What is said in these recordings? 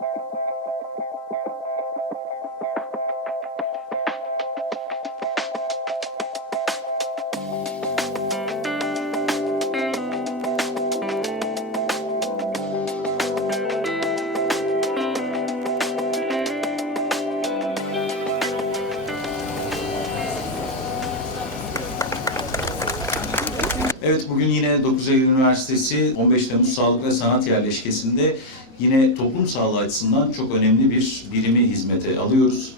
thank you Evet bugün yine 9 Eylül Üniversitesi 15 Temmuz Sağlık ve Sanat Yerleşkesi'nde yine toplum sağlığı açısından çok önemli bir birimi hizmete alıyoruz.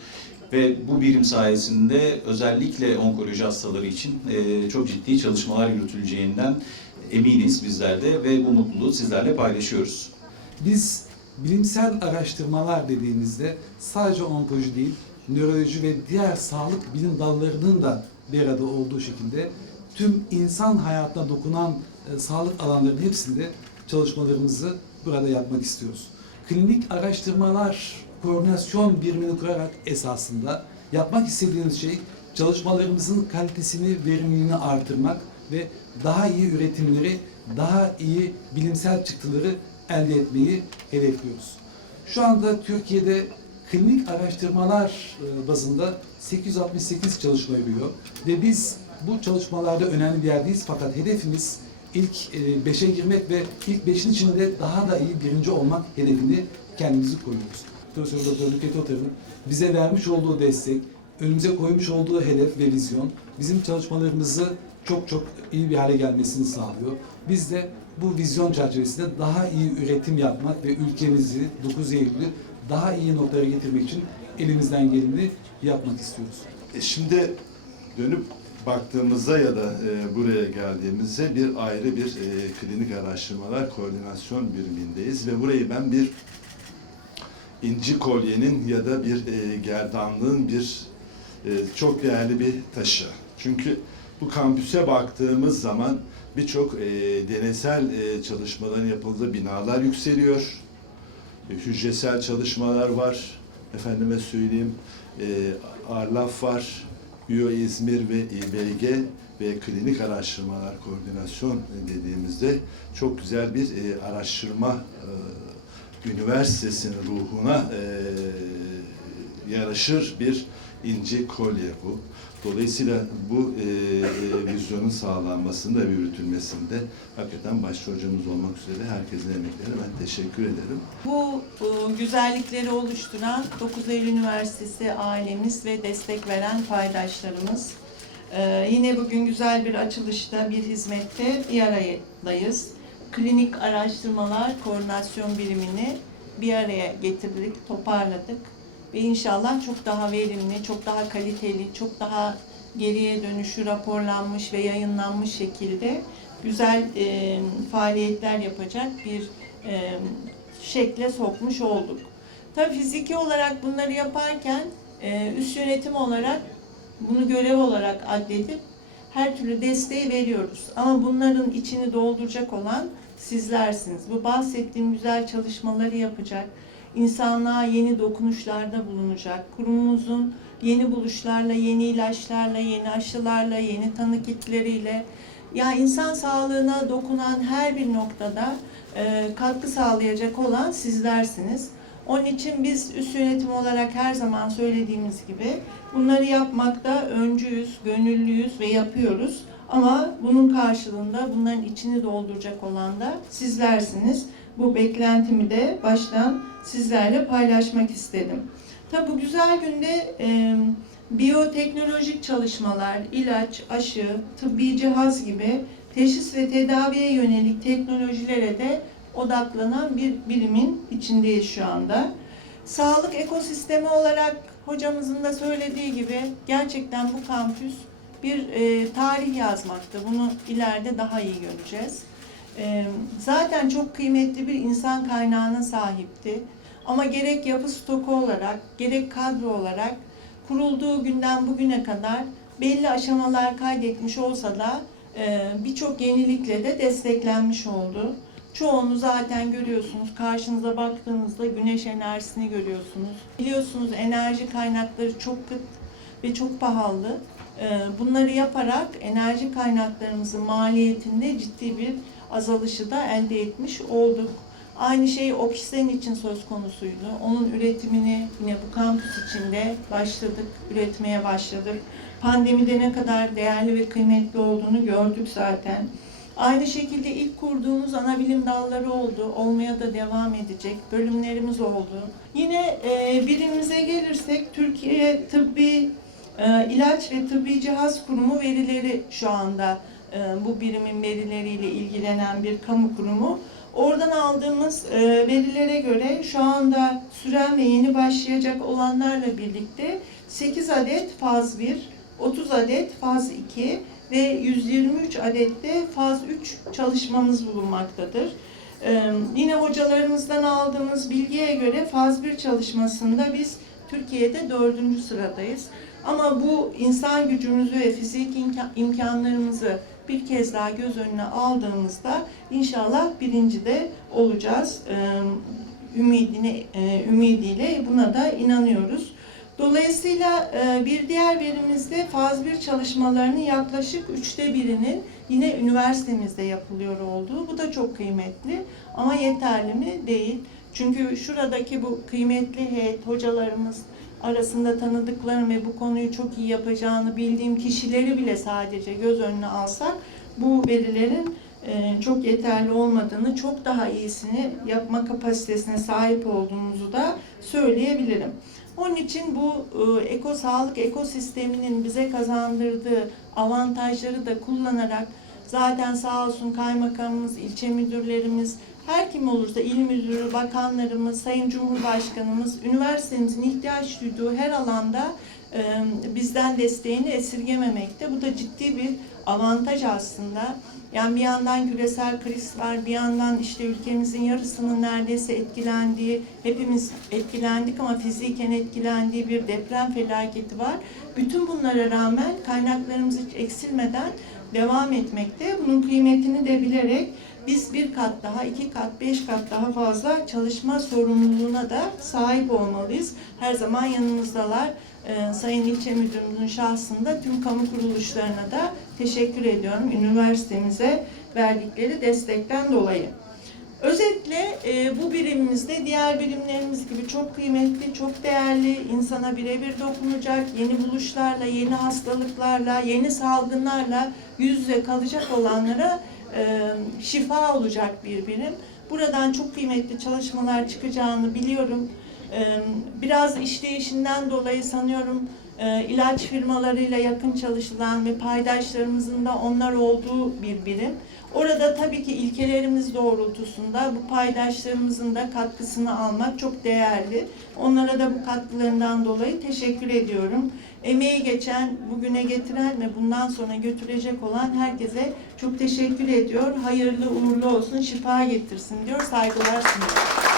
Ve bu birim sayesinde özellikle onkoloji hastaları için e, çok ciddi çalışmalar yürütüleceğinden eminiz bizler de ve bu mutluluğu sizlerle paylaşıyoruz. Biz bilimsel araştırmalar dediğimizde sadece onkoloji değil, nöroloji ve diğer sağlık bilim dallarının da bir arada olduğu şekilde tüm insan hayatına dokunan e, sağlık alanlarının hepsinde çalışmalarımızı burada yapmak istiyoruz. Klinik araştırmalar koordinasyon birimini kurarak esasında yapmak istediğimiz şey çalışmalarımızın kalitesini, verimliliğini artırmak ve daha iyi üretimleri, daha iyi bilimsel çıktıları elde etmeyi hedefliyoruz. Şu anda Türkiye'de klinik araştırmalar e, bazında 868 çalışma yürüyor ve biz bu çalışmalarda önemli bir yerdeyiz fakat hedefimiz ilk 5'e girmek ve ilk 5'in içinde daha da iyi birinci olmak hedefini kendimizi koyuyoruz. Profesör Doktor Nükhet Otar'ın bize vermiş olduğu destek, önümüze koymuş olduğu hedef ve vizyon bizim çalışmalarımızı çok çok iyi bir hale gelmesini sağlıyor. Biz de bu vizyon çerçevesinde daha iyi üretim yapmak ve ülkemizi 9 Eylül'ü daha iyi noktalara getirmek için elimizden geleni yapmak istiyoruz. E şimdi dönüp baktığımızda ya da e, buraya geldiğimizde bir ayrı bir e, klinik araştırmalar koordinasyon birimindeyiz ve burayı ben bir inci kolyenin ya da bir e, gerdanlığın bir e, çok değerli bir taşı. Çünkü bu kampüse baktığımız zaman birçok e, deneysel e, çalışmaların yapıldığı binalar yükseliyor. E, hücresel çalışmalar var. Efendime söyleyeyim, e, Arlaf var, Biyo İzmir ve İBG ve klinik araştırmalar koordinasyon dediğimizde çok güzel bir e, araştırma e, üniversitesinin ruhuna e, yaraşır bir ince kolye bu. Dolayısıyla bu e, e, vizyonun sağlanmasında ve yürütülmesinde hakikaten başta hocamız olmak üzere herkesin emeklerine ben teşekkür ederim. Bu e, güzellikleri oluşturan 9 Eylül Üniversitesi ailemiz ve destek veren paydaşlarımız. E, yine bugün güzel bir açılışta, bir hizmette bir aradayız. Klinik araştırmalar koordinasyon birimini bir araya getirdik, toparladık ve inşallah çok daha verimli, çok daha kaliteli, çok daha geriye dönüşü raporlanmış ve yayınlanmış şekilde güzel e, faaliyetler yapacak bir e, şekle sokmuş olduk. Tabii fiziki olarak bunları yaparken e, üst yönetim olarak bunu görev olarak addedip her türlü desteği veriyoruz. Ama bunların içini dolduracak olan sizlersiniz. Bu bahsettiğim güzel çalışmaları yapacak, insanlığa yeni dokunuşlarda bulunacak, kurumumuzun yeni buluşlarla, yeni ilaçlarla, yeni aşılarla, yeni tanı kitleriyle, ya insan sağlığına dokunan her bir noktada e, katkı sağlayacak olan sizlersiniz. Onun için biz üst yönetim olarak her zaman söylediğimiz gibi bunları yapmakta öncüyüz, gönüllüyüz ve yapıyoruz. Ama bunun karşılığında bunların içini dolduracak olan da sizlersiniz. Bu beklentimi de baştan sizlerle paylaşmak istedim. Tabi bu güzel günde e, biyoteknolojik çalışmalar, ilaç, aşı, tıbbi cihaz gibi teşhis ve tedaviye yönelik teknolojilere de odaklanan bir bilimin içindeyiz şu anda. Sağlık ekosistemi olarak hocamızın da söylediği gibi gerçekten bu kampüs bir e, tarih yazmakta. Bunu ileride daha iyi göreceğiz. E, zaten çok kıymetli bir insan kaynağına sahipti. Ama gerek yapı stoku olarak, gerek kadro olarak kurulduğu günden bugüne kadar belli aşamalar kaydetmiş olsa da e, birçok yenilikle de desteklenmiş oldu. Çoğunu zaten görüyorsunuz. Karşınıza baktığınızda güneş enerjisini görüyorsunuz. Biliyorsunuz enerji kaynakları çok kıt ve çok pahalı. E, bunları yaparak enerji kaynaklarımızın maliyetinde ciddi bir azalışı da elde etmiş olduk. Aynı şey oksijen için söz konusuydu. Onun üretimini yine bu kampüs içinde başladık, üretmeye başladık. Pandemide ne kadar değerli ve kıymetli olduğunu gördük zaten. Aynı şekilde ilk kurduğumuz ana bilim dalları oldu. Olmaya da devam edecek. Bölümlerimiz oldu. Yine e, birimimize gelirsek Türkiye Tıbbi İlaç ve Tıbbi Cihaz Kurumu verileri şu anda e, bu birimin verileriyle ilgilenen bir kamu kurumu. Oradan aldığımız e, verilere göre şu anda süren ve yeni başlayacak olanlarla birlikte 8 adet faz 1, 30 adet faz 2 ve 123 adet de faz 3 çalışmamız bulunmaktadır. Ee, yine hocalarımızdan aldığımız bilgiye göre faz 1 çalışmasında biz Türkiye'de dördüncü sıradayız. Ama bu insan gücümüzü ve fizik imka- imkanlarımızı bir kez daha göz önüne aldığımızda inşallah birinci de olacağız. Ümidine, ümidiyle buna da inanıyoruz. Dolayısıyla bir diğer verimizde faz 1 çalışmalarının yaklaşık üçte birinin yine üniversitemizde yapılıyor olduğu. Bu da çok kıymetli ama yeterli mi? Değil. Çünkü şuradaki bu kıymetli heyet hocalarımız arasında tanıdıklarım ve bu konuyu çok iyi yapacağını bildiğim kişileri bile sadece göz önüne alsak bu verilerin e, çok yeterli olmadığını, çok daha iyisini yapma kapasitesine sahip olduğumuzu da söyleyebilirim. Onun için bu e, eko sağlık ekosisteminin bize kazandırdığı avantajları da kullanarak zaten sağ olsun kaymakamımız, ilçe müdürlerimiz, her kim olursa il müdürü, bakanlarımız, sayın cumhurbaşkanımız, üniversitemizin ihtiyaç duyduğu her alanda e, bizden desteğini esirgememekte. Bu da ciddi bir avantaj aslında. Yani bir yandan küresel kriz var, bir yandan işte ülkemizin yarısının neredeyse etkilendiği, hepimiz etkilendik ama fiziken etkilendiği bir deprem felaketi var. Bütün bunlara rağmen kaynaklarımız hiç eksilmeden devam etmekte. Bunun kıymetini de bilerek biz bir kat daha, iki kat, beş kat daha fazla çalışma sorumluluğuna da sahip olmalıyız. Her zaman yanımızdalar. Ee, Sayın İlçe Müdürümüzün şahsında tüm kamu kuruluşlarına da teşekkür ediyorum. Üniversitemize verdikleri destekten dolayı. Özetle e, bu birimimizde diğer birimlerimiz gibi çok kıymetli, çok değerli, insana birebir dokunacak, yeni buluşlarla, yeni hastalıklarla, yeni salgınlarla yüz yüze kalacak olanlara e, şifa olacak bir birim. Buradan çok kıymetli çalışmalar çıkacağını biliyorum. E, biraz işleyişinden dolayı sanıyorum e, ilaç firmalarıyla yakın çalışılan ve paydaşlarımızın da onlar olduğu bir birim. Orada tabii ki ilkelerimiz doğrultusunda bu paydaşlarımızın da katkısını almak çok değerli. Onlara da bu katkılarından dolayı teşekkür ediyorum. Emeği geçen, bugüne getiren ve bundan sonra götürecek olan herkese çok teşekkür ediyor. Hayırlı uğurlu olsun, şifa getirsin diyor. Saygılar sunuyorum.